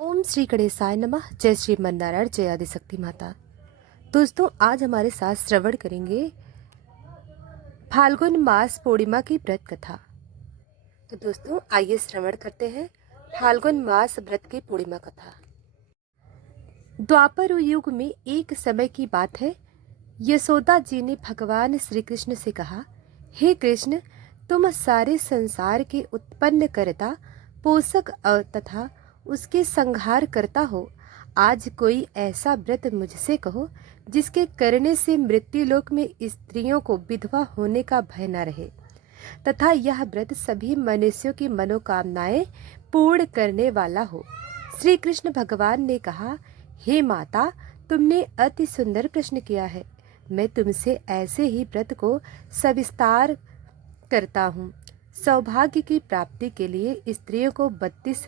ओम श्री गणेशाय नमः। जय श्री मन्नारायण, जय आदिशक्ति माता। दोस्तों, आज हमारे साथ श्रवण करेंगे फाल्गुन मास पूर्णिमा की व्रत कथा। तो दोस्तों, आइए श्रवण करते हैं फाल्गुन मास व्रत की पूर्णिमा कथा। द्वापर युग में एक समय की बात है। यशोदा जी ने भगवान श्री कृष्ण से कहा, हे कृष्ण, तुम सारे संसार के उत्पन्न करता, पोषक तथा उसके संहार करता हो। आज कोई ऐसा व्रत मुझसे कहो जिसके करने से मृत्युलोक में स्त्रियों को विधवा होने का भय न रहे, तथा यह व्रत सभी मनुष्यों की मनोकामनाएं पूर्ण करने वाला हो। श्री कृष्ण भगवान ने कहा, हे माता, तुमने अति सुंदर प्रश्न किया है। मैं तुमसे ऐसे ही व्रत को सविस्तार करता हूँ। सौभाग्य की प्राप्ति के लिए स्त्रियों को 32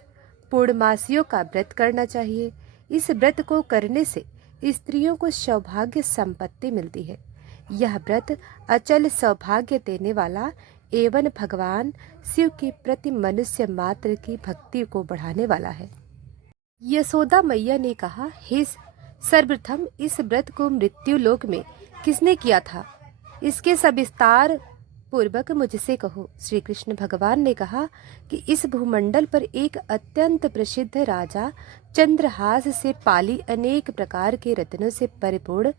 पूर्णमासियों का व्रत करना चाहिए। इस व्रत को करने से स्त्रियों को सौभाग्य संपत्ति मिलती है। यह व्रत अचल सौभाग्य देने वाला एवं भगवान शिव के प्रति मनुष्य मात्र की भक्ति को बढ़ाने वाला है। यशोदा मैया ने कहा, हे सर्वप्रथम इस व्रत को मृत्यु लोक में किसने किया था, इसके सविस्तार पूर्वक मुझसे कहो। श्री कृष्ण भगवान ने कहा कि इस भूमंडल पर एक अत्यंत प्रसिद्ध राजा चंद्रहास से पाली अनेक प्रकार के रत्नों से परिपूर्ण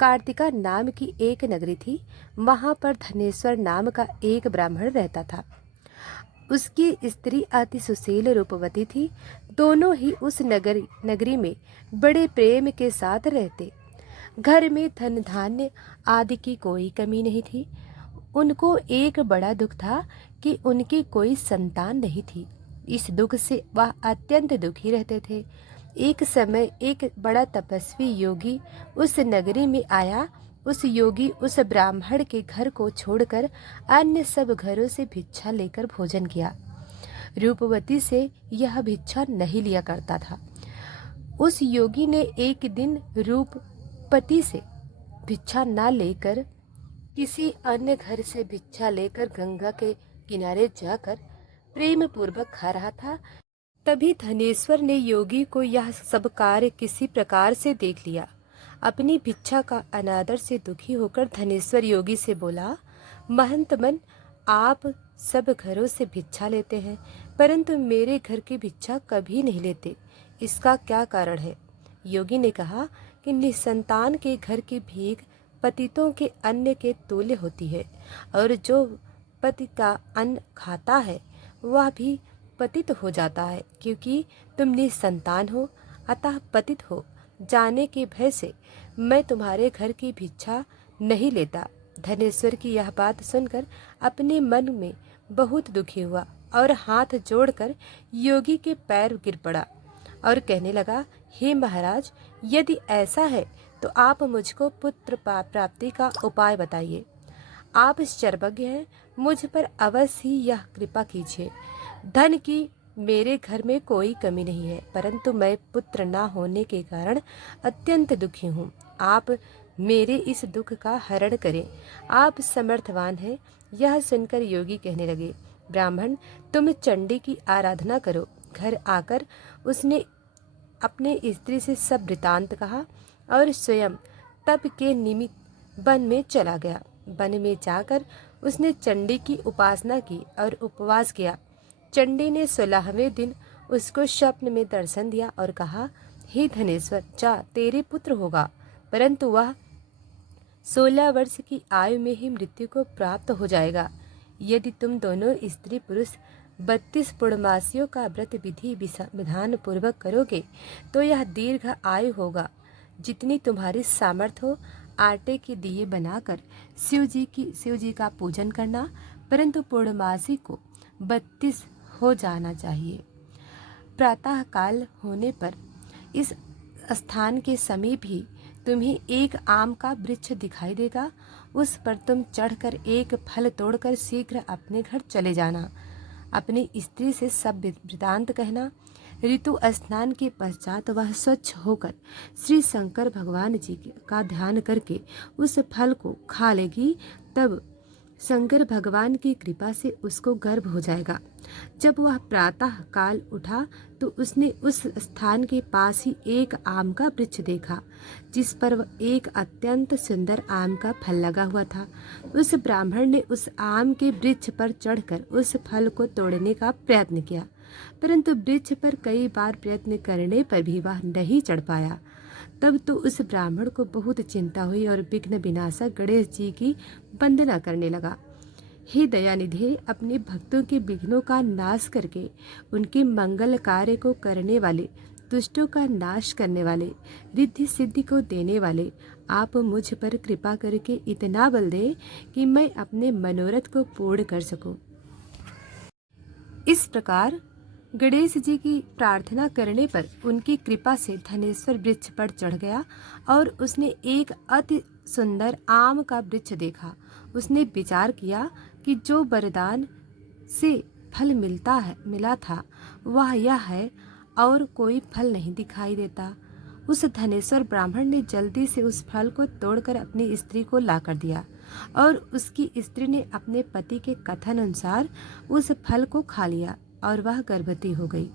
कार्तिका नाम की एक नगरी थी। वहां पर धनेश्वर नाम का एक ब्राह्मण रहता था। उसकी स्त्री अति सुशील रूपवती थी। दोनों ही उस नगरी में बड़े प्रेम के साथ रहते। घर में धन धान्य आदि की कोई कमी नहीं थी। उनको एक बड़ा दुख था कि उनकी कोई संतान नहीं थी। इस दुख से वह अत्यंत दुखी रहते थे। एक समय एक बड़ा तपस्वी योगी उस नगरी में आया। उस योगी उस ब्राह्मण के घर को छोड़कर अन्य सब घरों से भिक्षा लेकर भोजन किया। रूपवती से यह भिक्षा नहीं लिया करता था। उस योगी ने एक दिन रूपवती से भिक्षा न लेकर किसी अन्य घर से भिक्षा लेकर गंगा के किनारे जाकर प्रेम पूर्वक खा रहा था। तभी धनेश्वर ने योगी को यह सब कार्य किसी प्रकार से देख लिया। अपनी भिक्षा का अनादर से दुखी होकर धनेश्वर योगी से बोला, महंत मन, आप सब घरों से भिक्षा लेते हैं, परंतु मेरे घर की भिक्षा कभी नहीं लेते। इसका क्या कारण है? योगी ने कहा कि निसंतान के घर की भीख पतितों के अन्न के तुल्य होती है, और जो पति का अन्न खाता है वह भी पतित हो जाता है। क्योंकि तुम निसंतान हो, अतः पतित हो जाने के भय से मैं तुम्हारे घर की भिक्षा नहीं लेता। धनेश्वर की यह बात सुनकर अपने मन में बहुत दुखी हुआ और हाथ जोड़कर योगी के पैर गिर पड़ा और कहने लगा, हे महाराज, यदि ऐसा है तो आप मुझको पुत्र प्राप्ति का उपाय बताइए। आप सर्वज्ञ हैं, मुझ पर अवश्य ही यह कृपा कीजिए। धन की मेरे घर में कोई कमी नहीं है, परंतु मैं पुत्र न होने के कारण अत्यंत दुखी हूँ। आप मेरे इस दुख का हरण करें। आप समर्थवान हैं। यह सुनकर योगी कहने लगे, ब्राह्मण, तुम चंडी की आराधना करो। घर आकर उसने अपने स्त्री से सब वृतांत कहा और स्वयं तप के निमित्त वन में चला गया। वन में जाकर उसने चंडी की उपासना की और उपवास किया। चंडी ने 16वें दिन उसको स्वप्न में दर्शन दिया और कहा, हे धनेश्वर, जा, तेरे पुत्र होगा, परंतु वह 16 वर्ष की आयु में ही मृत्यु को प्राप्त हो जाएगा। यदि तुम दोनों स्त्री पुरुष 32 पूर्णमासियों का व्रत विधि विधान पूर्वक करोगे तो यह दीर्घ आयु होगा। जितनी तुम्हारी सामर्थ्य हो, आटे के दिए बनाकर शिव जी का पूजन करना, परंतु पूर्णमासी को 32 हो जाना चाहिए। प्रातः काल होने पर इस स्थान के समीप ही तुम्हें एक आम का वृक्ष दिखाई देगा। उस पर तुम चढ़कर एक फल तोड़कर शीघ्र अपने घर चले जाना। अपनी स्त्री से सब वृतांत कहना। ऋतु स्नान के पश्चात वह स्वच्छ होकर श्री शंकर भगवान जी का ध्यान करके उस फल को खा लेगी। तब शंकर भगवान की कृपा से उसको गर्भ हो जाएगा। जब वह प्रातः काल उठा तो उसने उस स्थान के पास ही एक आम का वृक्ष देखा, जिस पर एक अत्यंत सुंदर आम का फल लगा हुआ था। उस ब्राह्मण ने उस आम के वृक्ष पर चढ़कर उस फल को तोड़ने का प्रयत्न किया, परंतु वृक्ष पर कई बार प्रयत्न करने पर भी वह नहीं चढ़ पाया। तब तो उस ब्राह्मण को बहुत चिंता हुई और विघ्न विनाशक गणेश जी की वंदना करने लगा। हे दयानिधे, अपने भक्तों के विघ्नों का नाश करके उनके मंगल कार्य को करने वाले, दुष्टों का नाश करने वाले, रिद्धि सिद्धि को देने वाले, आप मुझ पर कृपा करके इतना बल दें कि मैं अपने मनोरथ को पूर्ण कर सकूं। इस प्रकार गणेश जी की प्रार्थना करने पर उनकी कृपा से धनेश्वर वृक्ष पर चढ़ गया और उसने एक अति सुंदर आम का वृक्ष देखा। उसने विचार किया कि जो वरदान से फल मिला था वह यह है और कोई फल नहीं दिखाई देता। उस धनेश्वर ब्राह्मण ने जल्दी से उस फल को तोड़कर अपनी स्त्री को लाकर दिया और उसकी स्त्री ने अपने पति के कथन अनुसार उस फल को खा लिया और वह गर्भवती हो गई।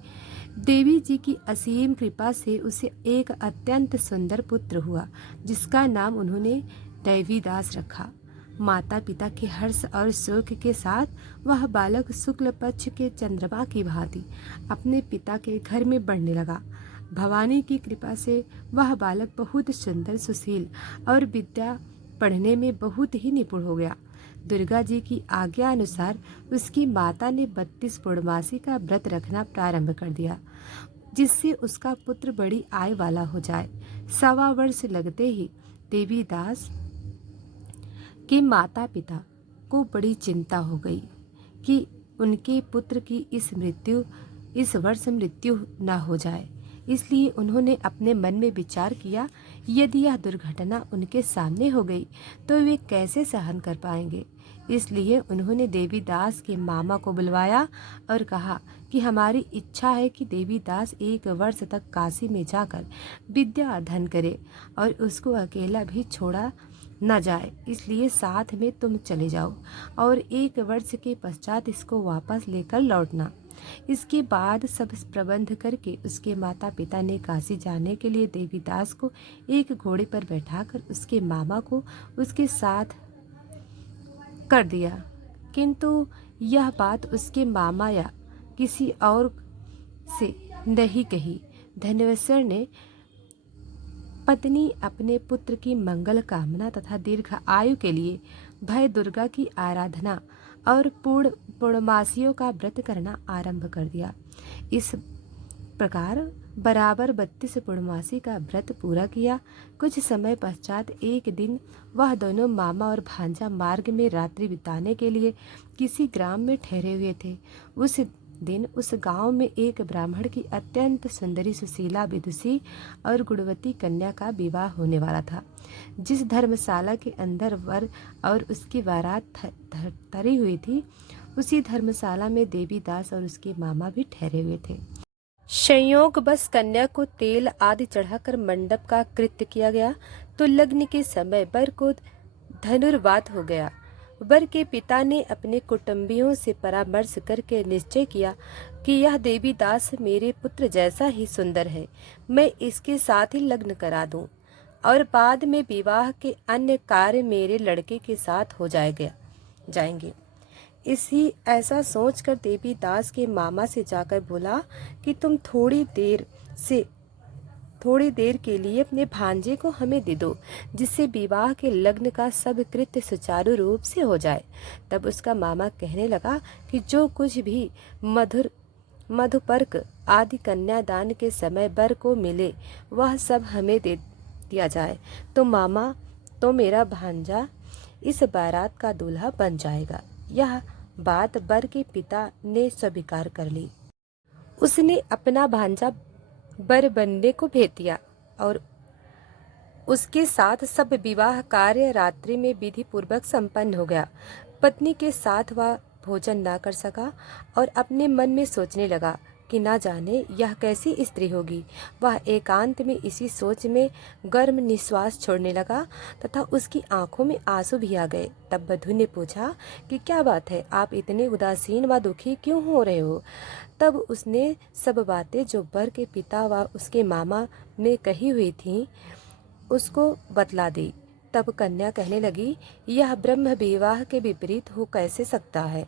देवी जी की असीम कृपा से उसे एक अत्यंत सुंदर पुत्र हुआ, जिसका नाम उन्होंने देवीदास रखा। माता पिता के हर्ष और शोक के साथ वह बालक शुक्ल पक्ष के चंद्रमा की भांति अपने पिता के घर में बढ़ने लगा। भवानी की कृपा से वह बालक बहुत सुंदर, सुशील और विद्या पढ़ने में बहुत ही निपुण हो गया। दुर्गा जी की आज्ञा अनुसार उसकी माता ने 32 पूर्णमासी का व्रत रखना प्रारंभ कर दिया, जिससे उसका पुत्र बड़ी आय वाला हो जाए। 1.25 वर्ष लगते ही देवीदास के माता पिता को बड़ी चिंता हो गई कि उनके पुत्र की इस वर्ष मृत्यु न हो जाए। इसलिए उन्होंने अपने मन में विचार किया, यदि यह दुर्घटना उनके सामने हो गई तो वे कैसे सहन कर पाएंगे। इसलिए उन्होंने देवीदास के मामा को बुलवाया और कहा कि हमारी इच्छा है कि देवीदास 1 वर्ष तक काशी में जाकर विद्या अध्ययन करे और उसको अकेला भी छोड़ा न जाए, इसलिए साथ में तुम चले जाओ और 1 वर्ष के पश्चात इसको वापस लेकर लौटना। इसके बाद सब प्रबंध करके उसके माता पिता ने काशी जाने के लिए देवीदास को एक घोड़े पर बैठाकर उसके मामा को उसके साथ कर दिया, किंतु यह बात उसके मामा या किसी और से नहीं कही। धनेश्वर ने पत्नी अपने पुत्र की मंगल कामना तथा दीर्घ आयु के लिए भय दुर्गा की आराधना और पूर्णमासियों का व्रत करना आरंभ कर दिया। इस प्रकार बराबर 32 पूर्णमासी का व्रत पूरा किया। कुछ समय पश्चात एक दिन वह दोनों मामा और भांजा मार्ग में रात्रि बिताने के लिए किसी ग्राम में ठहरे हुए थे। उस दिन उस गांव में एक ब्राह्मण की अत्यंत सुंदरी, सुशीला, विदुषी और गुणवती कन्या का विवाह होने वाला था। जिस धर्मशाला के अंदर वर और उसकी बारात धरी हुई थी, उसी धर्मशाला में देवीदास और उसके मामा भी ठहरे हुए थे। संयोग बस कन्या को तेल आदि चढ़ाकर मंडप का कृत्य किया गया तो लग्न के समय वर को धनुर्वात हो गया। वर के पिता ने अपने कुटुंबियों से परामर्श करके निश्चय किया कि यह देवीदास मेरे पुत्र जैसा ही सुंदर है, मैं इसके साथ ही लग्न करा दूं और बाद में विवाह के अन्य कार्य मेरे लड़के के साथ हो जाएंगे। ऐसा सोचकर देवीदास के मामा से जाकर बोला कि तुम थोड़ी देर के लिए अपने भांजे को हमें दे दो, जिससे विवाह के लग्न का सब कृत्य सुचारू रूप से हो जाए। तब उसका मामा कहने लगा कि जो कुछ भी मधुपर्क आदि कन्यादान के समय वर को मिले वह सब हमें दे दिया जाए, तो मामा तो मेरा भांजा इस बारात का दूल्हा बन जाएगा। यह बात वर के पिता ने स्वीकार कर ली। उसने अपना भांजा वर बनने को भेज दिया और उसके साथ सब विवाह कार्य रात्रि में विधि पूर्वक संपन्न हो गया। पत्नी के साथ वह भोजन ना कर सका और अपने मन में सोचने लगा कि ना जाने यह कैसी स्त्री होगी। वह एकांत में इसी सोच में गर्म निश्वास छोड़ने लगा तथा उसकी आंखों में आंसू भी आ गए। तब बधू ने पूछा कि क्या बात है, आप इतने उदासीन व दुखी क्यों हो रहे हो। तब उसने सब बातें जो वर के पिता व उसके मामा ने कही हुई थीं उसको बतला दी। तब कन्या कहने लगी, यह ब्रह्म विवाह के विपरीत हो कैसे सकता है।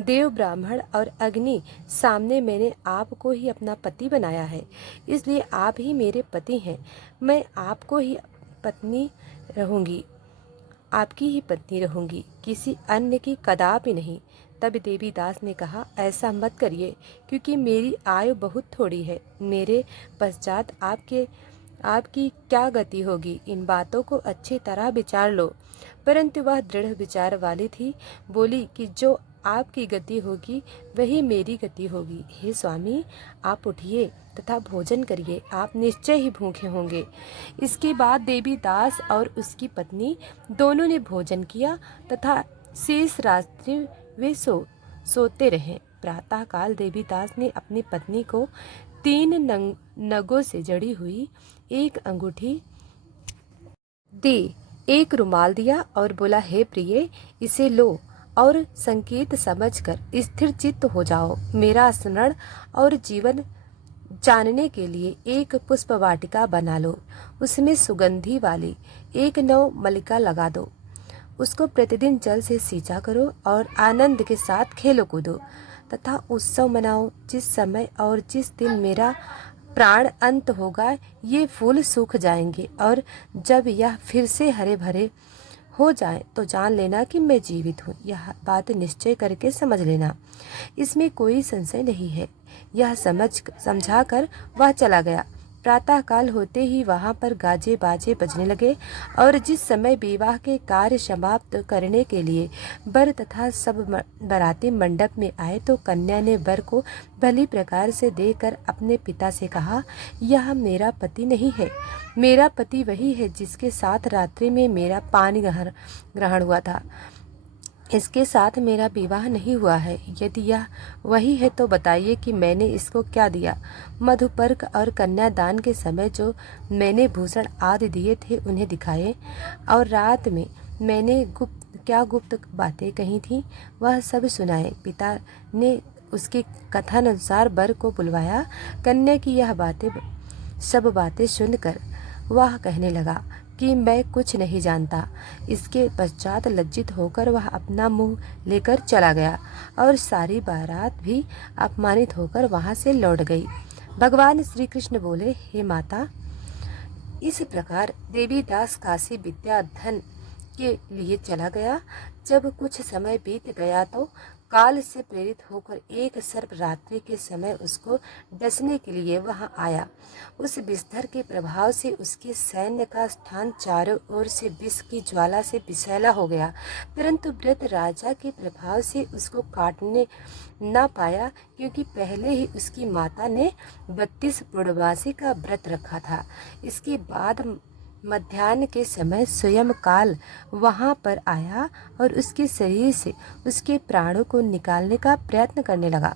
देव, ब्राह्मण और अग्नि सामने मैंने आपको ही अपना पति बनाया है, इसलिए आप ही मेरे पति हैं। मैं आपको ही पत्नी रहूंगी, आपकी ही पत्नी रहूंगी, किसी अन्य की कदापि नहीं। तब देवीदास ने कहा, ऐसा मत करिए, क्योंकि मेरी आयु बहुत थोड़ी है। मेरे पश्चात आपकी क्या गति होगी, इन बातों को अच्छी तरह विचार लो। परंतु वह दृढ़ विचार वाली थी, बोली कि जो आपकी गति होगी वही मेरी गति होगी। हे स्वामी, आप उठिए तथा भोजन करिए, आप निश्चय ही भूखे होंगे। इसके बाद देवीदास और उसकी पत्नी दोनों ने भोजन किया तथा शेष रात्रि वे सोते रहे। प्रातःकाल देवीदास ने अपनी पत्नी को 3 नगों से जड़ी हुई एक अंगूठी दी, एक रुमाल दिया और बोला, हे प्रिय, इसे लो और संकेत समझकर स्थिर चित्त हो जाओ। मेरा स्मरण और जीवन जानने के लिए एक पुष्प वाटिका बना लो, उसमें सुगंधी वाली एक नव मलिका लगा दो। उसको प्रतिदिन जल से सींचा करो और आनंद के साथ खेलो कूदो तथा उत्सव मनाओ। जिस समय और जिस दिन मेरा प्राण अंत होगा, ये फूल सूख जाएंगे और जब यह फिर से हरे भरे हो जाए तो जान लेना कि मैं जीवित हूँ। यह बात निश्चय करके समझ लेना, इसमें कोई संशय नहीं है। यह समझाकर वह चला गया। प्रातःकाल होते ही वहां पर गाजे बाजे बजने लगे और जिस समय विवाह के कार्य समाप्त करने के लिए वर तथा सब बाराती मंडप में आए तो कन्या ने वर को भली प्रकार से देखकर अपने पिता से कहा, यह मेरा पति नहीं है, मेरा पति वही है जिसके साथ रात्रि में मेरा पानी ग्रहण हुआ था। इसके साथ मेरा विवाह नहीं हुआ है। यदि यह वही है तो बताइए कि मैंने इसको क्या दिया। मधुपर्क और कन्यादान के समय जो मैंने भूषण आदि दिए थे उन्हें दिखाए और रात में मैंने गुप्त बातें कही थी वह सब सुनाए। पिता ने उसके कथन अनुसार वर को बुलवाया। कन्या की यह सब बातें सुनकर वह कहने लगा कि मैं कुछ नहीं जानता। इसके पश्चात लज्जित होकर वह अपना मुंह लेकर चला गया और सारी बारात भी अपमानित होकर वहां से लौट गई। भगवान श्री कृष्ण बोले, हे माता, इस प्रकार देवीदास काशी विद्या अध्ययन के लिए चला गया। जब कुछ समय बीत गया तो काल से प्रेरित होकर एक सर्प रात्रि के समय उसको डसने के लिए वहां आया। उस विषधर के प्रभाव से उसके सैन्य का स्थान चारों ओर से विष की ज्वाला से विषैला हो गया, परंतु व्रत राजा के प्रभाव से उसको काटने न पाया, क्योंकि पहले ही उसकी माता ने 32 पूर्णमासी का व्रत रखा था। इसके बाद मध्याह्न के समय स्वयं काल वहां पर आया और उसके शरीर से उसके प्राणों को निकालने का प्रयत्न करने लगा,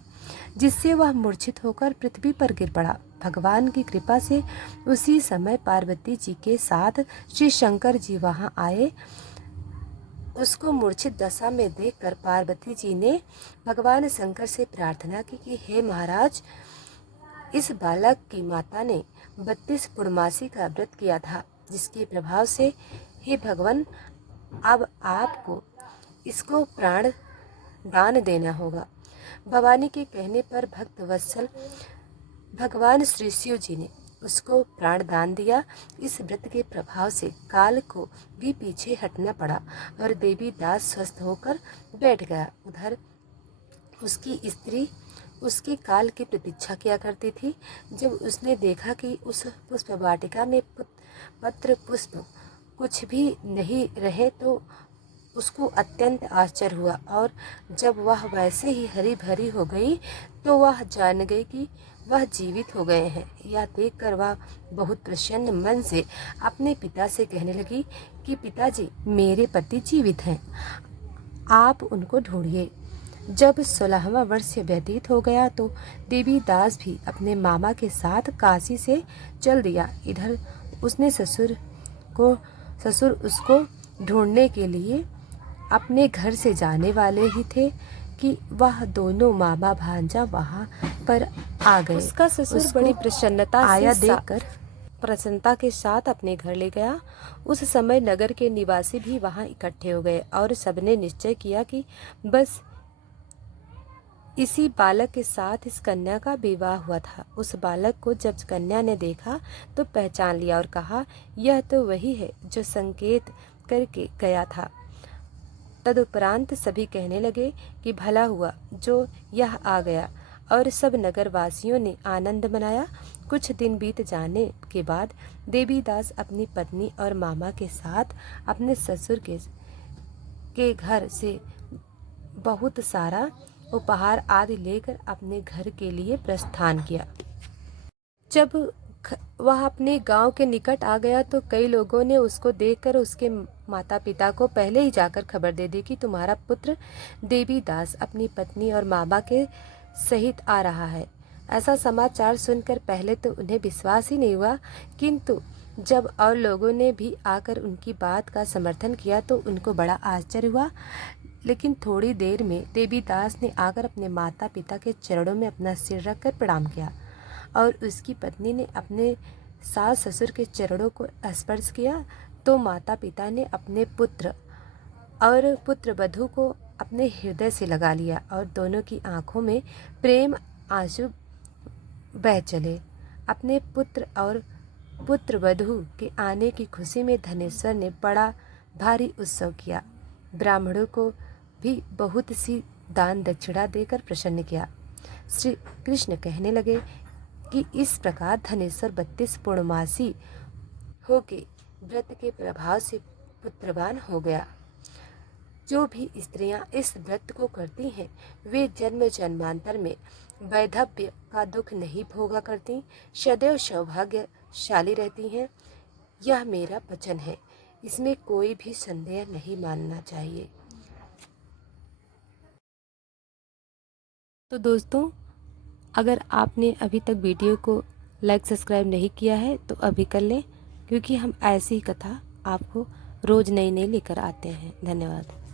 जिससे वह मूर्छित होकर पृथ्वी पर गिर पड़ा। भगवान की कृपा से उसी समय पार्वती जी के साथ श्री शंकर जी वहां आए। उसको मूर्छित दशा में देखकर पार्वती जी ने भगवान शंकर से प्रार्थना की कि हे महाराज, इस बालक की माता ने 32 पूर्णमासी का व्रत किया था, जिसके प्रभाव से हे भगवान, अब आपको इसको प्राण दान देना होगा। भवानी के कहने पर भक्त वत्सल भगवान श्री शिव जी ने उसको प्राण दान दिया। इस व्रत के प्रभाव से काल को भी पीछे हटना पड़ा और देवीदास स्वस्थ होकर बैठ गया। उधर उसकी स्त्री उसके काल की प्रतीक्षा किया करती थी। जब उसने देखा कि उस पुष्प वाटिका में पत्र पुष्प कुछ भी नहीं रहे तो उसको अत्यंत आश्चर्य हुआ और जब वह वैसे ही हरी भरी हो गई तो वह जान गई कि वह जीवित हो गए हैं। यह देखकर वह बहुत प्रसन्न मन से अपने पिता से कहने लगी कि पिताजी, मेरे पति जीवित हैं, आप उनको ढूंढिए। जब 16वां वर्ष व्यतीत हो गया तो देवीदास भी अपने मामा के साथ काशी से चल दिया। इधर उसने ससुर उसको ढूंढने के लिए अपने घर से जाने वाले ही थे कि वह दोनों मामा भांजा वहां पर आ गए। उसका ससुर बड़ी प्रसन्नता आया देखकर प्रसन्नता के साथ अपने घर ले गया। उस समय नगर के निवासी भी वहां इकट्ठे हो गए और सबने निश्चय किया कि बस इसी बालक के साथ इस कन्या का विवाह हुआ था। उस बालक को जब कन्या ने देखा तो पहचान लिया और कहा, यह तो वही है जो संकेत करके गया था। तदुपरांत सभी कहने लगे कि भला हुआ जो यह आ गया, और सब नगरवासियों ने आनंद मनाया। कुछ दिन बीत जाने के बाद देवीदास अपनी पत्नी और मामा के साथ अपने ससुर के घर से बहुत सारा उपहार आदि लेकर अपने घर के लिए प्रस्थान किया। जब वह अपने गांव के निकट आ गया तो कई लोगों ने उसको देखकर उसके माता पिता को पहले ही जाकर खबर दे दी कि तुम्हारा पुत्र देवीदास अपनी पत्नी और मामा के सहित आ रहा है। ऐसा समाचार सुनकर पहले तो उन्हें विश्वास ही नहीं हुआ, किंतु जब और लोगों ने भी आकर उनकी बात का समर्थन किया तो उनको बड़ा आश्चर्य हुआ। लेकिन थोड़ी देर में देवीदास ने आकर अपने माता पिता के चरणों में अपना सिर रखकर प्रणाम किया और उसकी पत्नी ने अपने सास ससुर के चरणों को स्पर्श किया तो माता पिता ने अपने पुत्र और पुत्र वधू को अपने हृदय से लगा लिया और दोनों की आंखों में प्रेम आंसू बह चले। अपने पुत्र और पुत्र वधू के आने की खुशी में धनेश्वर ने बड़ा भारी उत्सव किया। ब्राह्मणों को भी बहुत सी दान दक्षिणा देकर प्रसन्न किया। श्री कृष्ण कहने लगे कि इस प्रकार धनेश्वर 32 पूर्णमासी होके व्रत के प्रभाव से पुत्रवान हो गया। जो भी स्त्रियां इस व्रत को करती हैं वे जन्म जन्मांतर में वैधव्य का दुख नहीं भोगा करती, सदैव सौभाग्यशाली रहती हैं। यह मेरा वचन है, इसमें कोई भी संदेह नहीं मानना चाहिए। तो दोस्तों, अगर आपने अभी तक वीडियो को लाइक सब्सक्राइब नहीं किया है तो अभी कर लें, क्योंकि हम ऐसी ही कथा आपको रोज़ नई नई लेकर आते हैं। धन्यवाद।